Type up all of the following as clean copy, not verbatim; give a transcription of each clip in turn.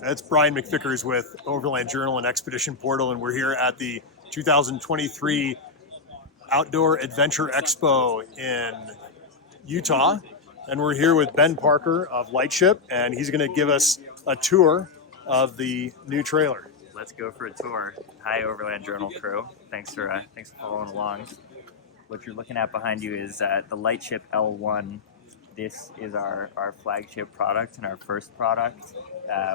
That's Brian McVickers with Overland Journal and Expedition Portal, and we're here at the 2023 Outdoor Adventure Expo in Utah. And we're here with Ben Parker of Lightship, and he's going to give us a tour of the new trailer. Let's go for a tour. Hi, Overland Journal crew. Thanks for following along. What you're looking at behind you is the Lightship L1. This is our flagship product and our first product.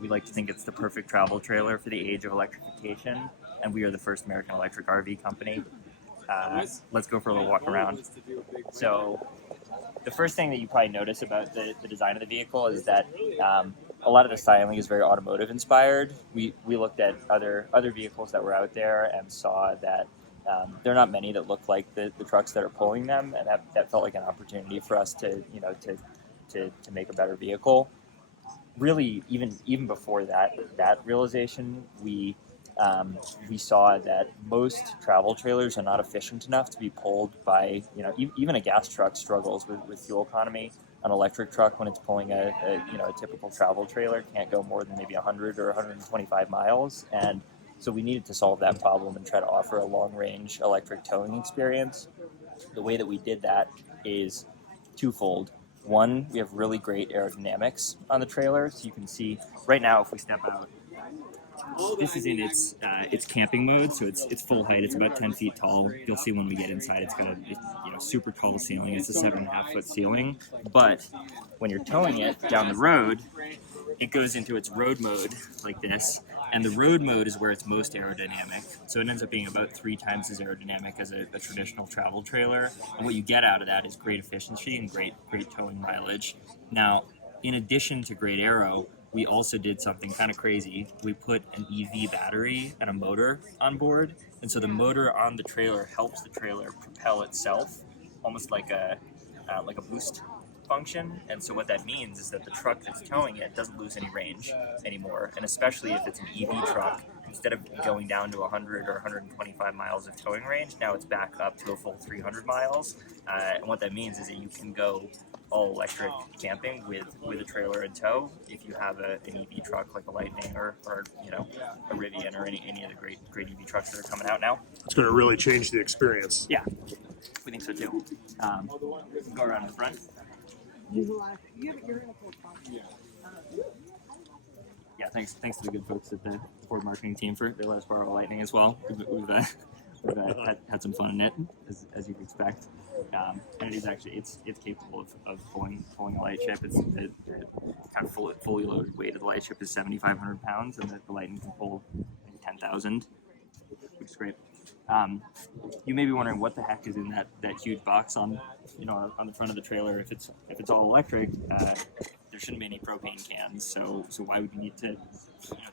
We like to think it's the perfect travel trailer for the age of electrification, and we are the first American electric RV company. Let's go for a little walk around. So the first thing that you probably notice about the design of the vehicle is that a lot of the styling is very automotive inspired. We looked at other vehicles that were out there and saw that there are not many that look like the trucks that are pulling them, and that felt like an opportunity for us to make a better vehicle. Really, even before that realization, we saw that most travel trailers are not efficient enough to be pulled by, even a gas truck struggles with fuel economy. An electric truck, when it's pulling a typical travel trailer, can't go more than maybe 100 or 125 miles. And so we needed to solve that problem and try to offer a long-range electric towing experience. The way that we did that is twofold. One, we have really great aerodynamics on the trailer. So you can see right now, if we step out, this is in its camping mode, so it's full height. It's about 10 feet tall. You'll see when we get inside, it's got a super tall ceiling. It's a 7.5 foot ceiling. But when you're towing it down the road, it goes into its road mode like this. And the road mode is where it's most aerodynamic. So it ends up being about 3 times as aerodynamic as a traditional travel trailer. And what you get out of that is great efficiency and great towing mileage. Now, in addition to great aero, we also did something kind of crazy. We put an EV battery and a motor on board. And so the motor on the trailer helps the trailer propel itself, almost like a boost function. And so what that means is that the truck that's towing it doesn't lose any range anymore. And especially if it's an EV truck, instead of going down to 100 or 125 miles of towing range, now it's back up to a full 300 miles. And what that means is that you can go all electric camping with a trailer in tow if you have an EV truck like a Lightning or a Rivian or any of the great EV trucks that are coming out now. It's going to really change the experience. Yeah, we think so too. Go around the front. Yeah, thanks to the good folks at the Ford marketing team for they let us borrow a Lightning as well. We've had some fun in it, as you'd expect. And it is actually it's capable of pulling a Lightship. It's the kind of fully loaded weight of the Lightship is 7,500 pounds, and the Lightning can pull 10,000, which is great. You may be wondering what the heck is in that huge box on the front of the trailer. If it's all electric, there shouldn't be any propane cans. So why would you need to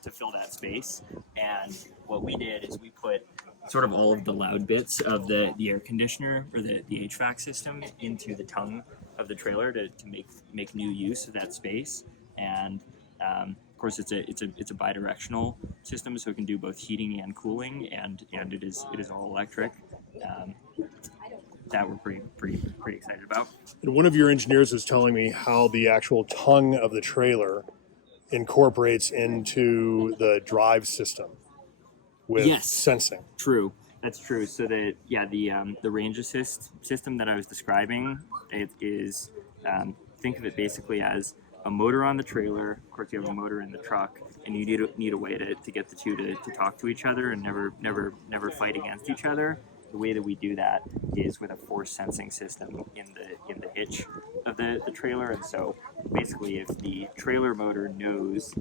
fill that space? And what we did is we put sort of all of the loud bits of the air conditioner or the HVAC system into the tongue of the trailer to make new use of that space. And of course, it's a bidirectional system, so it can do both heating and cooling, and it is all electric. That we're pretty excited about. And one of your engineers was telling me how the actual tongue of the trailer incorporates into the drive system with sensing. True. That's true. So the range assist system that I was describing, it is think of it basically as a motor on the trailer. Of course, you have a motor in the truck, and you need a way to get the two to talk to each other and never fight against each other. The way that we do that is with a force sensing system in the hitch of the trailer, and so basically, if the trailer motor knows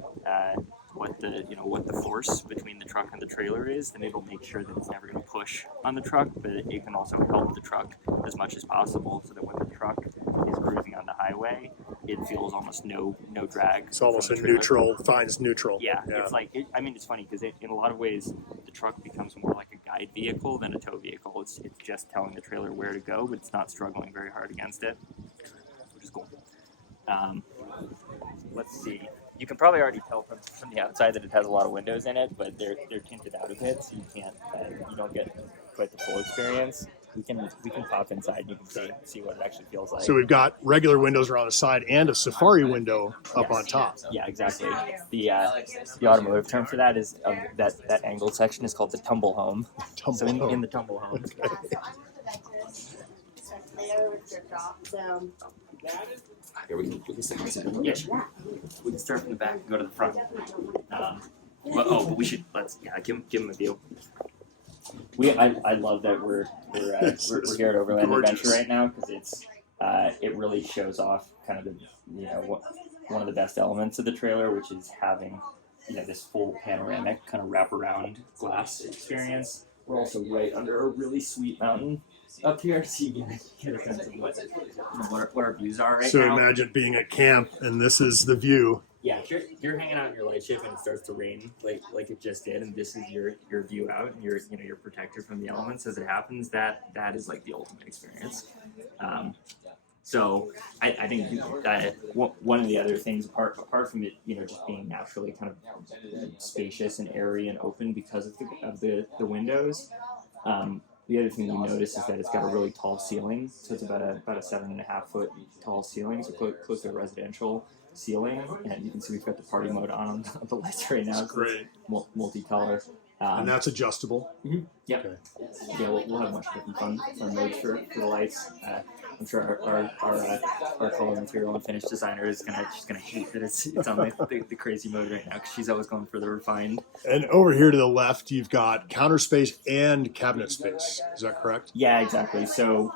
what the force between the truck and the trailer is, then it'll make sure that it's never going to push on the truck, but it can also help the truck as much as possible, so that when the truck is cruising on the highway, it feels almost no drag. It's almost a neutral, finds neutral. Yeah. It's like it's funny because in a lot of ways the truck becomes more like a guide vehicle than a tow vehicle. It's just telling the trailer where to go, but it's not struggling very hard against it, which is cool. Let's see. You can probably already tell from the outside that it has a lot of windows in it, but they're tinted out a bit, so you don't get quite the full experience. we can pop inside and you can see what it actually feels like. So we've got regular windows around the side and a safari window up on top. Yeah, exactly. The automotive term for that is that angled section is called the tumble home. So in the tumble home. Here we can start. Yeah, sure. We can start from the back and go to the front. But we should give him a view. I love that we're here at Overland Adventure right now because it really shows off kind of one of the best elements of the trailer, which is having this full panoramic kind of wraparound glass experience. We're also right under a really sweet mountain up here, so you can get a sense of what our views are right now. So imagine being at camp and this is the view. Yeah, you're hanging out in your Lightship and it starts to rain like it just did, and this is your view out, and you're protected from the elements as it happens. That is like the ultimate experience. So I think one of the other things apart from it, just being naturally kind of spacious and airy and open because of the windows. The other thing you notice is that it's got a really tall ceiling, so it's about a 7.5 foot tall ceiling, so close to a residential ceiling, and you can see we've got the party mode on the lights right now. That's great. Multicolor. And that's adjustable. Mm-hmm. Yeah. Yeah, we'll have much different fun modes for the lights. I'm sure our color material and finish designer is just gonna hate that it's on the crazy mode right now because she's always going for the refined. And over here to the left, you've got counter space and cabinet space. Is that correct? Yeah, exactly. So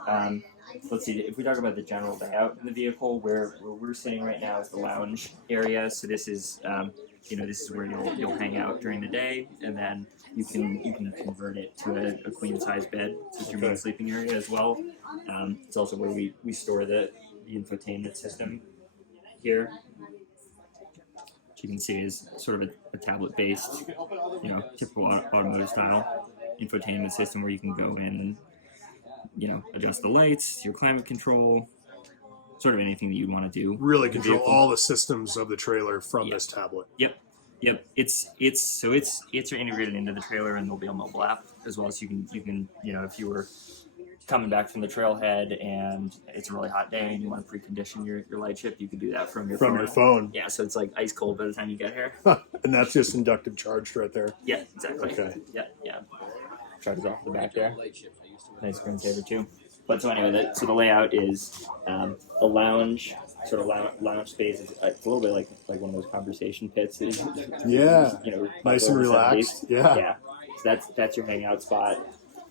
let's see. If we talk about the general layout in the vehicle, where we're sitting right now is the lounge area. So this is this is where you'll hang out during the day, and then you can convert it to a queen size bed. So it's your main sleeping area as well. It's also where we store the infotainment system here, which you can see is sort of a tablet based, typical automotive style infotainment system where you can go in and adjust the lights, your climate control, sort of anything that you'd want to do. Really control all the systems of the trailer from this tablet. Yep. It's integrated into the trailer, and there'll be a mobile app as well. So you can if you were coming back from the trailhead and it's a really hot day and you want to precondition your Lightship, you can do that from your phone. Yeah, so it's like ice cold by the time you get here. And that's just inductive charged right there. Yeah, exactly. Okay. Yeah. Charges off the back there. Nice screensaver too. But so anyway, the layout is a lounge, sort of lounge space. It's a little bit like one of those conversation pits. Yeah. Nice and relaxed. Yeah. So that's your hangout spot.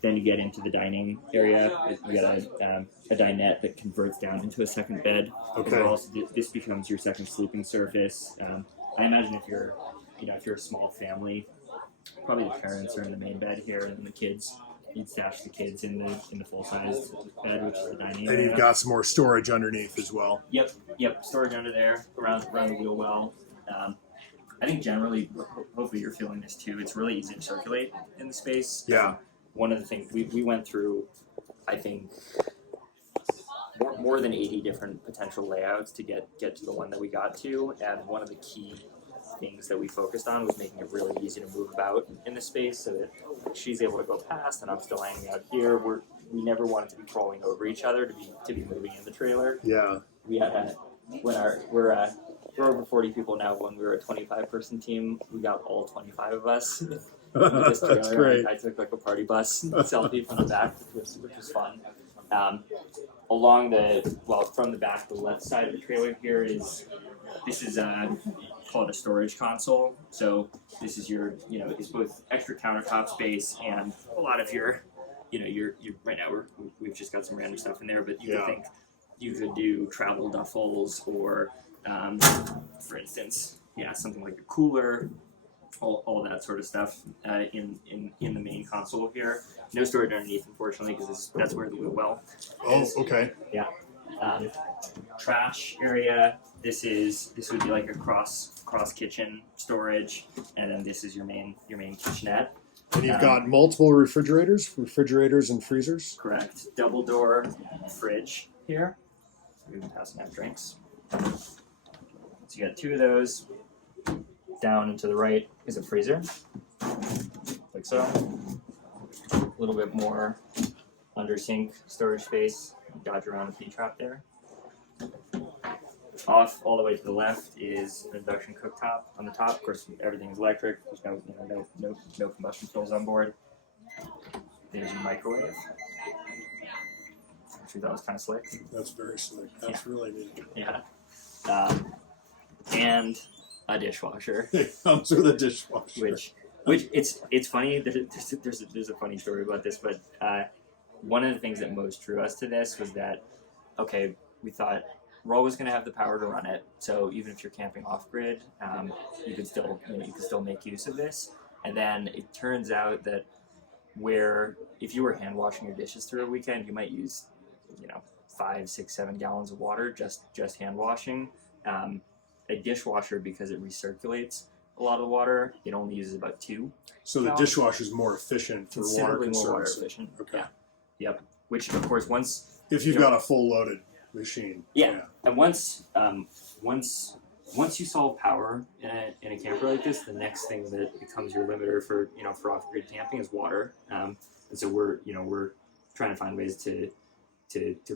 Then you get into the dining area. You got a dinette that converts down into a second bed. Okay. As well. So this becomes your second sleeping surface. I imagine if you're a small family, probably the parents are in the main bed here, and the kids. You'd stash the kids in the full-size bed, which is the dining area. And you've got some more storage underneath as well. Yep. Storage under there, around the wheel well. I think generally, hopefully you're feeling this too, it's really easy to circulate in the space. Yeah. One of the things, we went through, I think, more than 80 different potential layouts to get to the one that we got to, and one of the key things that we focused on was making it really easy to move about in the space so that she's able to go past and I'm still hanging out here. We never wanted to be crawling over each other to be moving in the trailer. Yeah. We had we're over 40 people now. When we were a 25-person team, we got all 25 of us. This trailer. That's great. I took like a party bus selfie from the back, which was fun. From the back, the left side of the trailer here is called a storage console. So this is your, it's both extra countertop space and a lot of your right now we've just got some random stuff in there, but you could think you could do travel duffels or, for instance, something like a cooler, all that sort of stuff in the main console here. No storage underneath, unfortunately, because that's where the wheel well is. Oh, okay. Yeah. Trash area. This would be like a cross kitchen storage, and then this is your main kitchenette. And you've got multiple refrigerators and freezers. Correct. Double door fridge here. We've been passing out drinks. So you got two of those. Down and to the right is a freezer, like so. A little bit more under sink storage space. Dodge around a P-trap there. Off all the way to the left is an induction cooktop on the top. Of course, everything's electric. There's no combustion fuels on board. There's your microwave. Actually, that was kind of slick. That's very slick. That's really neat. Yeah. And a dishwasher. It comes with a dishwasher. Which it's funny. There's a funny story about this, but one of the things that most drew us to this was that, okay, we thought we're always going to have the power to run it. So even if you're camping off grid, you can still make use of this. And then it turns out that if you were hand washing your dishes through a weekend, you might use 5, 6, 7 gallons of water just hand washing. A dishwasher, because it recirculates a lot of the water, it only uses about 2. So the dishwasher is more efficient for water consumption. More water efficient. Okay. Yeah. Yep. Which of course if you've got a full loaded machine. Yeah. And once you solve power in a camper like this, the next thing that becomes your limiter for off-grid camping is water. And so we're trying to find ways to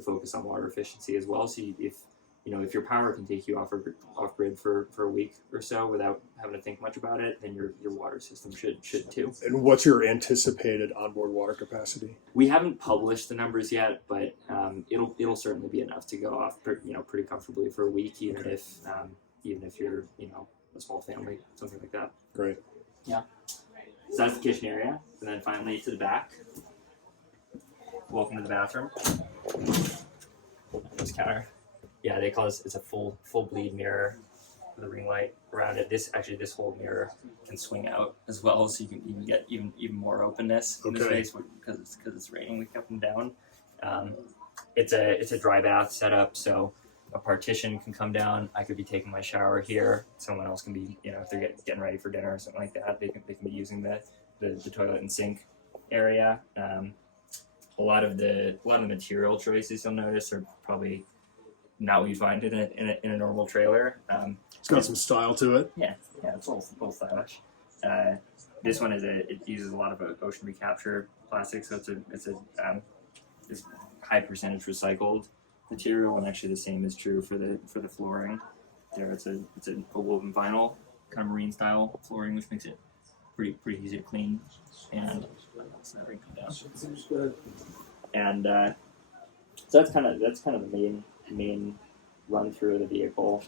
focus on water efficiency as well. So if your power can take you off-grid for a week or so without having to think much about it, then your water system should too. And what's your anticipated onboard water capacity? We haven't published the numbers yet, but it'll certainly be enough to go off pretty comfortably for a week, even if you're a small family, something like that. Great. Yeah. So that's the kitchen area, and then finally to the back. Welcome to the bathroom. This counter. Yeah, they call it's a full bleed mirror with a ring light around it. This whole mirror can swing out as well, so you can even get even more openness in the space because it's raining. We kept them down. It's a dry bath setup, so a partition can come down. I could be taking my shower here. Someone else can be, if they're getting ready for dinner or something like that, they can be using the toilet and sink area. A lot of the material choices you'll notice are probably not what you find in a normal trailer. It's got some style to it. Yeah, it's a little stylish. This one it uses a lot of ocean recapture plastic, so it's high percentage recycled material, and actually the same is true for the flooring. There, it's a woven vinyl kind of marine style flooring, which makes it pretty easy to clean, and let's not ring come down. And so that's kind of the main run through of the vehicle.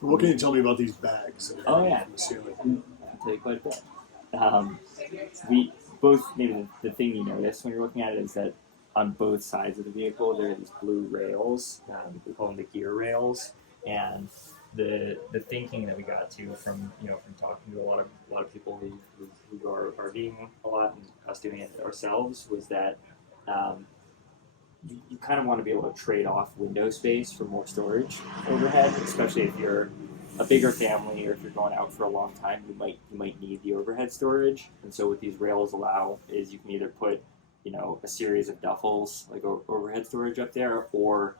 What can you tell me about these bags? Oh yeah, I'll tell you quite a bit. Maybe the thing you notice when you're looking at it is that on both sides of the vehicle there are these blue rails. We call them the gear rails, and the thinking that we got to from talking to a lot of people who are RVing a lot and us doing it ourselves was that you kind of want to be able to trade off window space for more storage overhead, especially if you're a bigger family or if you're going out for a long time. You might need the overhead storage, and so what these rails allow is you can either put a series of duffels like overhead storage up there, or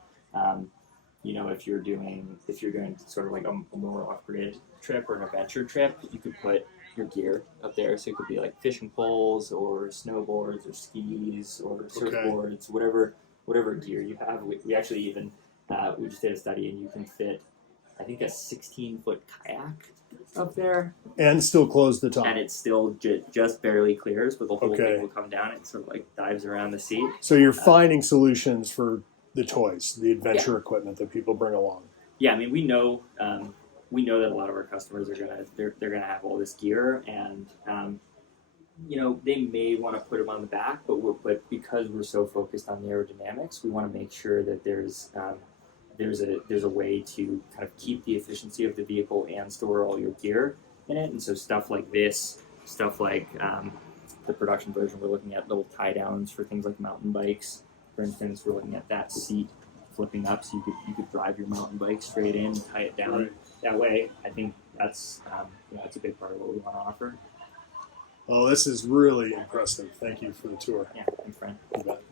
if you're doing sort of like a more off-grid trip or an adventure trip, you could put your gear up there. So it could be like fishing poles or snowboards or skis or surfboards, whatever gear you have. We actually even we just did a study, and you can fit, I think, a 16-foot kayak up there, and still close the top, and it still just barely clears, but the whole thing will come down and sort of like dives around the seat. So you're finding solutions for the toys, the adventure equipment that people bring along. Yeah, I mean, we know that a lot of our customers they're gonna have all this gear, and they may want to put them on the back, but because we're so focused on the aerodynamics, we want to make sure that there's a way to kind of keep the efficiency of the vehicle and store all your gear in it. And so stuff like this, the production version, we're looking at little tie downs for things like mountain bikes. For instance, we're looking at that seat flipping up, so you could drive your mountain bike straight in and tie it down. Right. That way, I think that's a big part of what we want to offer. Oh, this is really impressive. Thank you for the tour. Yeah, thanks, Brian. You bet.